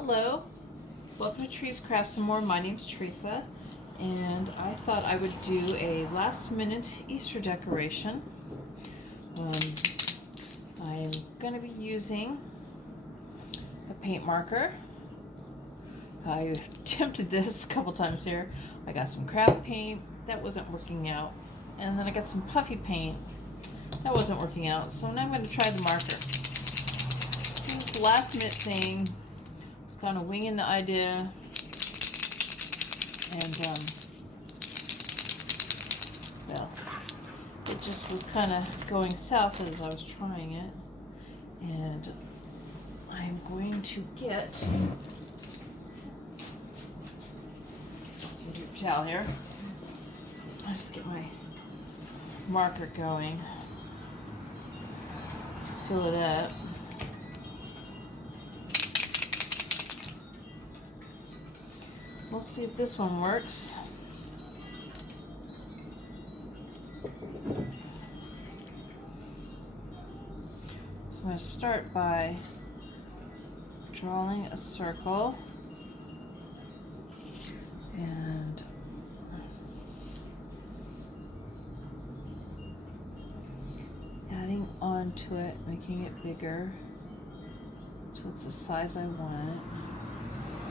Hello, welcome to Trees Craft Some More. My name's Teresa, and I thought I would do a last minute Easter decoration. I'm going to be using a paint marker. I attempted this a couple times here. I got some craft paint, that wasn't working out, and then I got some puffy paint, that wasn't working out, so now I'm going to try the marker. This is the last minute thing. Kind of winging the idea, and well, it just was kind of going south as I was trying it, and I'm going to get some paper towel here. I'll just get my marker going, fill it up. We'll see if this one works. So I'm going to start by drawing a circle and adding onto it, making it bigger so it's the size I want it.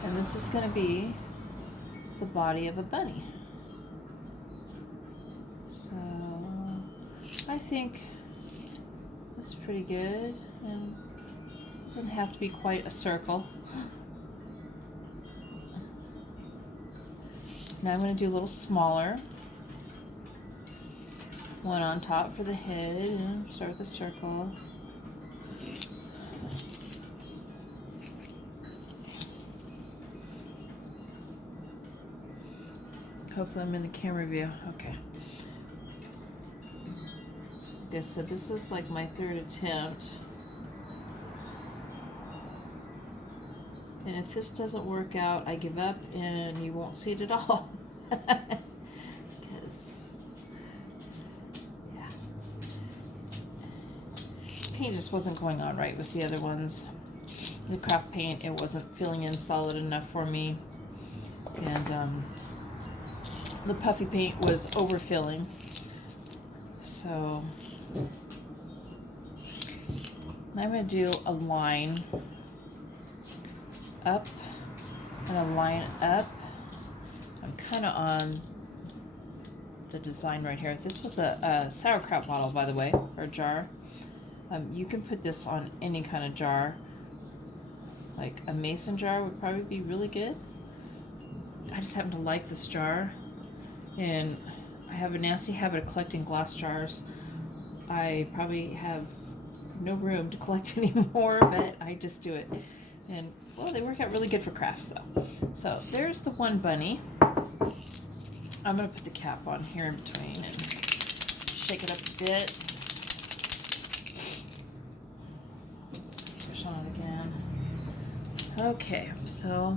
And this is going to be the body of a bunny. So I think that's pretty good, and doesn't have to be quite a circle. Now I'm going to do a little smaller one on top for the head, and start with a circle. Hopefully I'm in the camera view. Okay. So this is like my third attempt. And if this doesn't work out, I give up and you won't see it at all. Because, yeah. Paint just wasn't going on right with the other ones. The craft paint, it wasn't filling in solid enough for me. And, the puffy paint was overfilling, so I'm going to do a line up and a line up. I'm kind of on the design right here. This was a sauerkraut bottle, by the way, or jar. You can put this on any kind of jar. Like a mason jar would probably be really good. I just happen to like this jar. And I have a nasty habit of collecting glass jars. I probably have no room to collect anymore, but I just do it. And, well, they work out really good for crafts, though. So, there's the one bunny. I'm going to put the cap on here in between and shake it up a bit. Push on it again. Okay, so,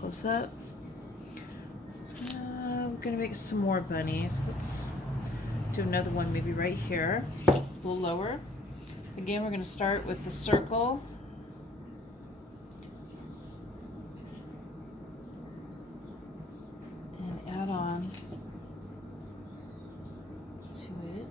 close up. We're going to make some more bunnies. Let's do another one maybe right here, a little lower. Again, we're going to start with the circle. And add on to it.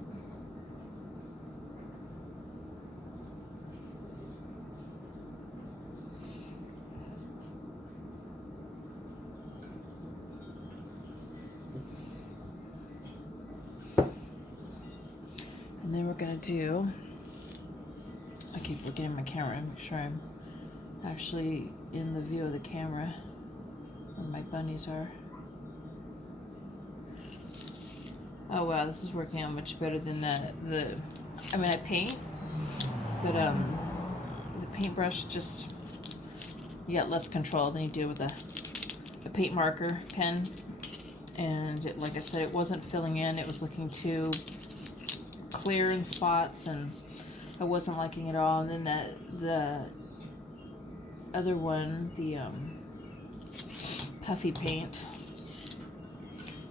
And then we're going to do, I keep looking at my camera and make sure I'm actually in the view of the camera where my bunnies are. Oh wow, this is working out much better than I paint, but the paintbrush just, you got less control than you do with a paint marker pen. And like I said, it wasn't filling in, it was looking too clear in spots, and I wasn't liking it all. And then the other one, the puffy paint,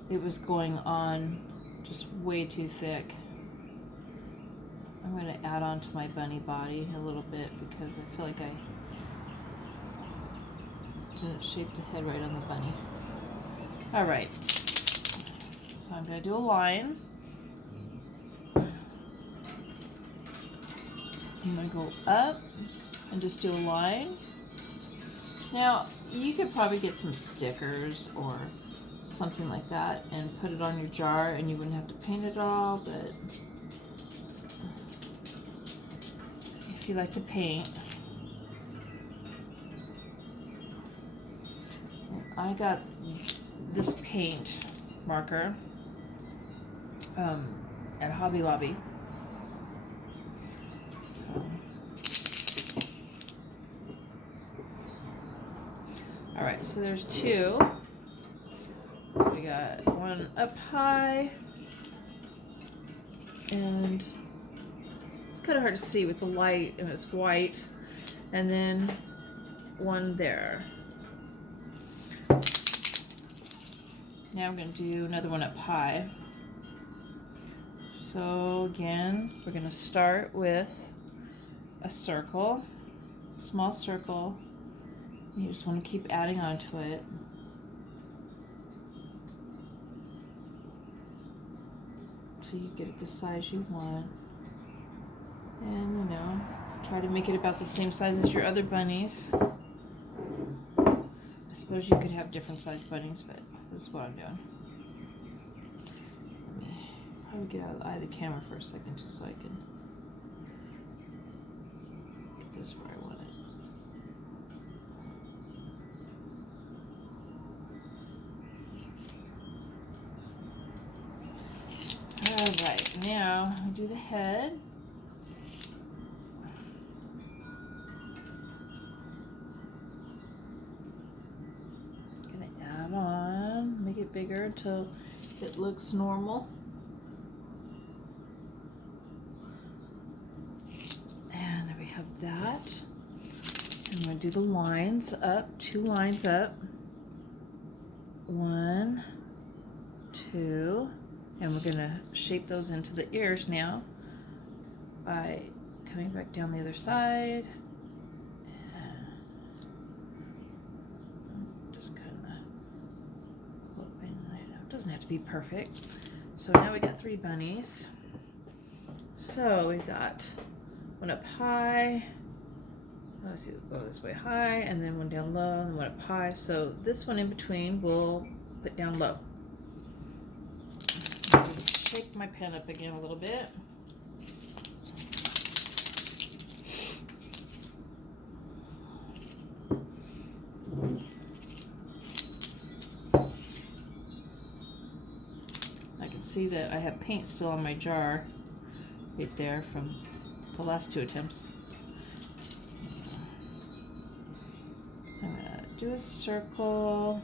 it was going on just way too thick. I'm going to add on to my bunny body a little bit because I feel like didn't shape the head right on the bunny. All right, so I'm going to do a line. I'm going to go up and just do a line. Now, you could probably get some stickers or something like that and put it on your jar and you wouldn't have to paint it all, but if you like to paint. I got this paint marker at Hobby Lobby. All right, so there's two. We got one up high, and it's kind of hard to see with the light, and it's white, and then one there. Now I'm going to do another one up high. So again, we're going to start with a circle, small circle. You just want to keep adding on to it. So you get it the size you want. And, you know, try to make it about the same size as your other bunnies. I suppose you could have different sized bunnies, but this is what I'm doing. Let me probably get out of the eye of the camera for a second just so I can get this where I want it. Alright, now we do the head. Gonna add on, make it bigger until it looks normal. And there we have that. I'm gonna do the lines up, 2 lines up. 1, 2. And we're going to shape those into the ears now by coming back down the other side. And just kind of flipping it out. It doesn't have to be perfect. So now we got 3 bunnies. So we've got one up high. Let's see, we'll go this way high, and then one down low, and one up high. So this one in between we'll put down low. Shake my pen up again a little bit. I can see that I have paint still on my jar right there from the last 2 attempts. I'm gonna do a circle.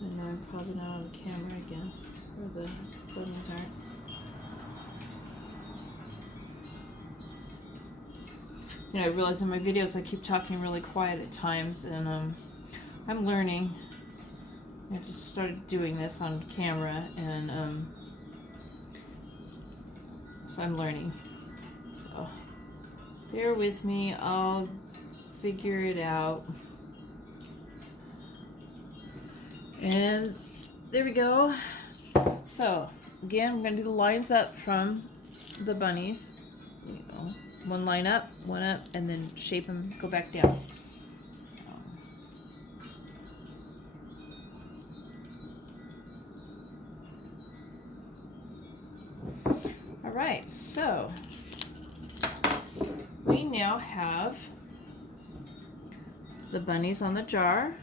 And now I'm probably not on the camera again, where the buttons aren't. You know, I realize in my videos I keep talking really quiet at times, and I'm learning. I just started doing this on camera, and so I'm learning. So bear with me, I'll figure it out. And there we go. So again, we're going to do the lines up from the bunnies. You know, one line up, one up, and then shape them, go back down. All right, so we now have the bunnies on the jar.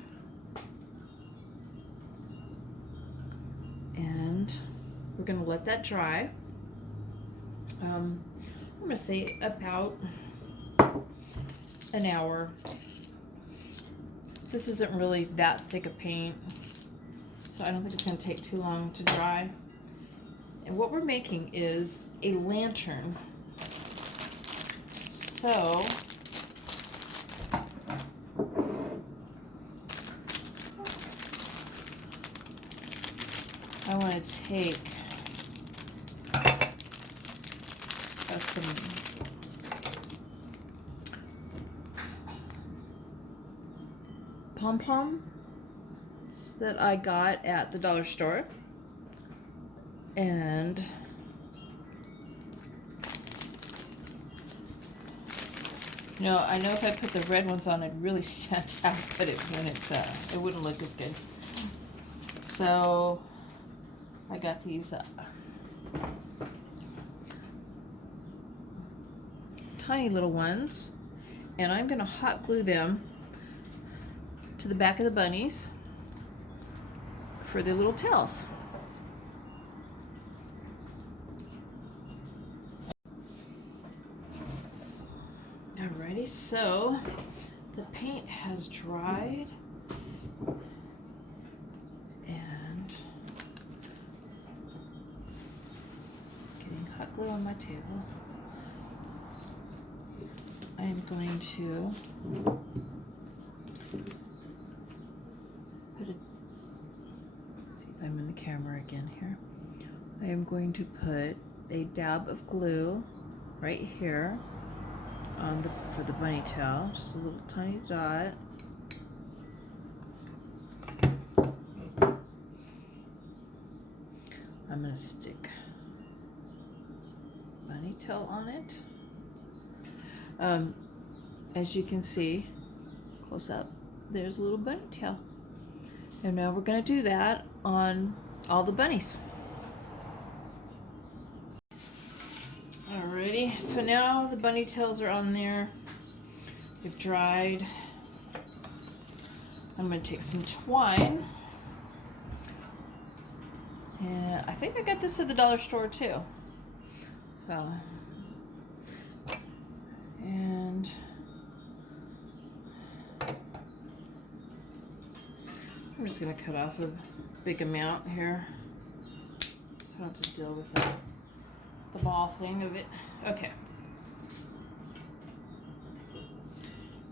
And we're going to let that dry. I'm going to say about an hour. This isn't really that thick of paint, so I don't think it's going to take too long to dry. And what we're making is a lantern. So I want to take some pom-poms that I got at the dollar store, and you know, I know if I put the red ones on, it'd really stand out, but it wouldn't look as good. So I got these tiny little ones, and I'm gonna hot glue them to the back of the bunnies for their little tails. Alrighty, so the paint has dried, and getting hot glue on my table. I am going to see if I'm in the camera again here. I am going to put a dab of glue right here on for the bunny tail, just a little tiny dot. I'm going to stick bunny tail on it. As you can see, close up, there's a little bunny tail. And now we're going to do that on all the bunnies. Alrighty, so now the bunny tails are on there. They've dried. I'm going to take some twine. And I think I got this at the dollar store too. So, and I'm just going to cut off a big amount here, so I don't have to deal with the ball thing of it. Okay.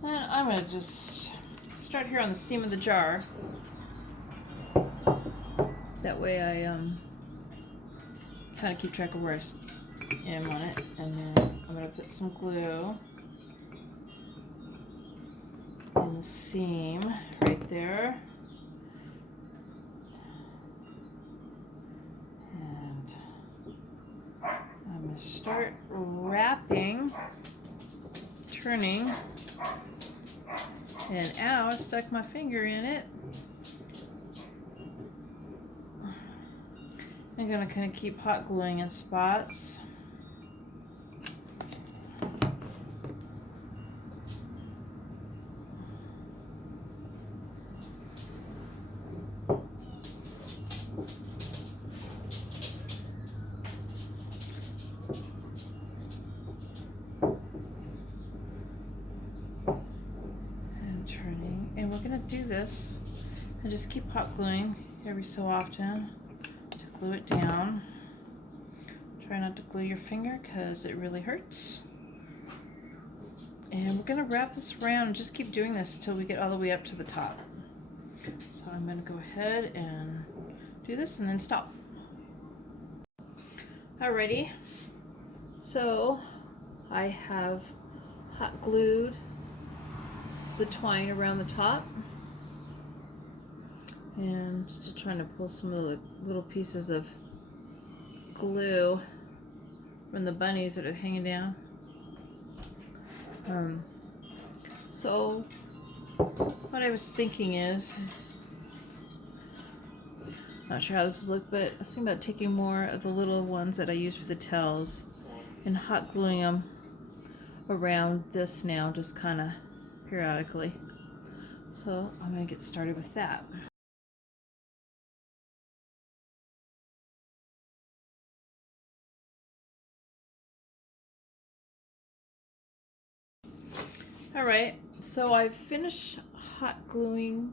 And I'm going to just start here on the seam of the jar. That way I kind of keep track of where I am on it. And then I'm going to put some glue in the seam right there. And I'm going to start wrapping, turning, and ow, I stuck my finger in it. I'm going to kind of keep hot gluing in spots. And turning. And we're going to do this and just keep hot gluing every so often. Glue it down. Try not to glue your finger because it really hurts. And we're going to wrap this around and just keep doing this until we get all the way up to the top. So I'm going to go ahead and do this and then stop. Alrighty, so I have hot glued the twine around the top. And still trying to pull some of the little pieces of glue from the bunnies that are hanging down. So what I was thinking is not sure how this will look, but I was thinking about taking more of the little ones that I use for the tails and hot gluing them around this now, just kind of periodically. So I'm going to get started with that. Alright, so I've finished hot gluing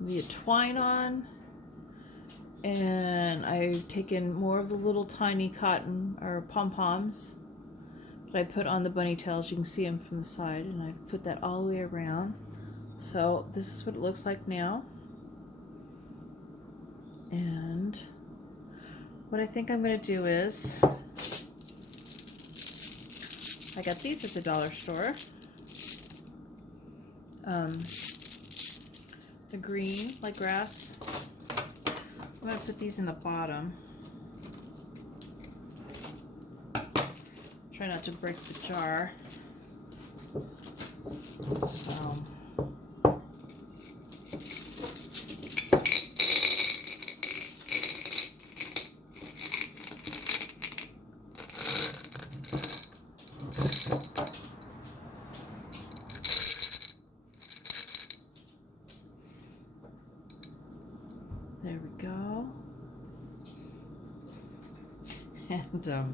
the twine on, and I've taken more of the little tiny cotton or pom-poms that I put on the bunny tails. You can see them from the side, and I've put that all the way around. So this is what it looks like now. And what I think I'm going to do is, I got these at the dollar store. The green, like grass. I'm going to put these in the bottom. Try not to break the jar. So. There we go. And there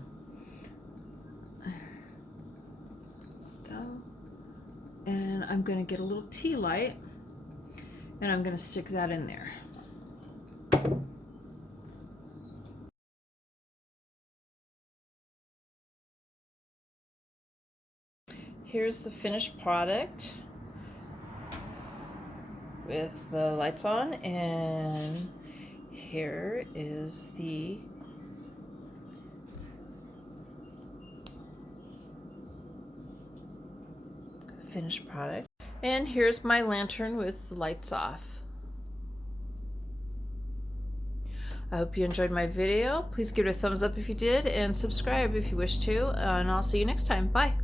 we go. And I'm going to get a little tea light and I'm going to stick that in there. Here's the finished product with the lights on, and here is the finished product. And here's my lantern with the lights off. I hope you enjoyed my video. Please give it a thumbs up if you did, and subscribe if you wish to, and I'll see you next time. Bye.